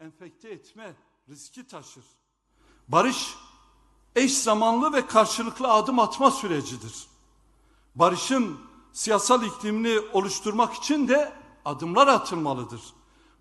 enfekte etme riski taşır. Barış eş zamanlı ve karşılıklı adım atma sürecidir. Barışın siyasal iklimini oluşturmak için de adımlar atılmalıdır.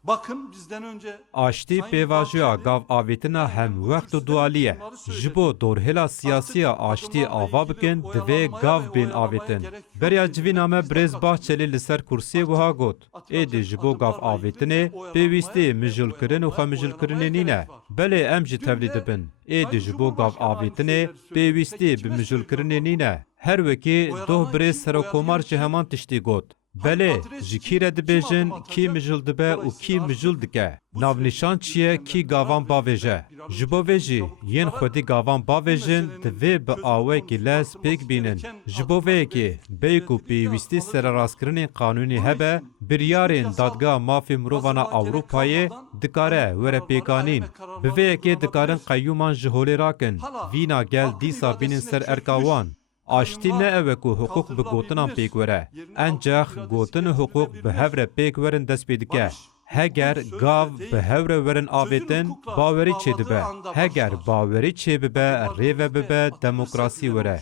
Bakın bizden önce Aştî pêvajiya gav avêtina hemwext dualiye. Ji bo dorhêla siyasiya aştî ava bikin, divê gav bên avêtin. Beriya civîna me Birêz Bahçeli li ser kursiyê wiha got. Êdî ji bo gav avêtinê, pêwîstî mijûlkirin û xwemijûlkirinê nîne. Belê em jî tevlî dibin. Êdî ji bo gav avêtinê, pêwîstî bi mijûlkirinê nîne. Her wekî doh Birêz Serokomar ji heman tiştî got. Belê, ji kî re dibêjin, kî mijûl dibe û kî mijûl dike. Navnîşan çi ye kî gavan bavêje. Ji bo vê jî, yên xwedî gavan bavêjin, divê bi awayekî lez pêk bînin. Ji bo vê yekê, bêyek û pêwîstî serarastkirinên qanûnî hebe, biryarên dadgeha mafê mirovana Ewropayê dikare were pêkanîn. Bi vê yekê dikarin qeyyûman ji holê rakin. Vîna gel dîsa bînin ser erka wan. Aştî ne ew ku hukuk bi gotinan pêk were. Encex gotin û hukuk bi hev re pêk werin dest pê dike. Heger gav bi hev re werin avêtin, bawerî çêdibe. Heger bawerî çêbibe, rêve bibe, demokrasî were.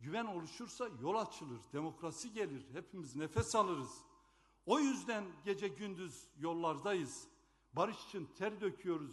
Güven oluşursa yol açılır, demokrasi gelir, hepimiz nefes alırız. O yüzden gece gündüz yollardayız. Barış için ter döküyoruz.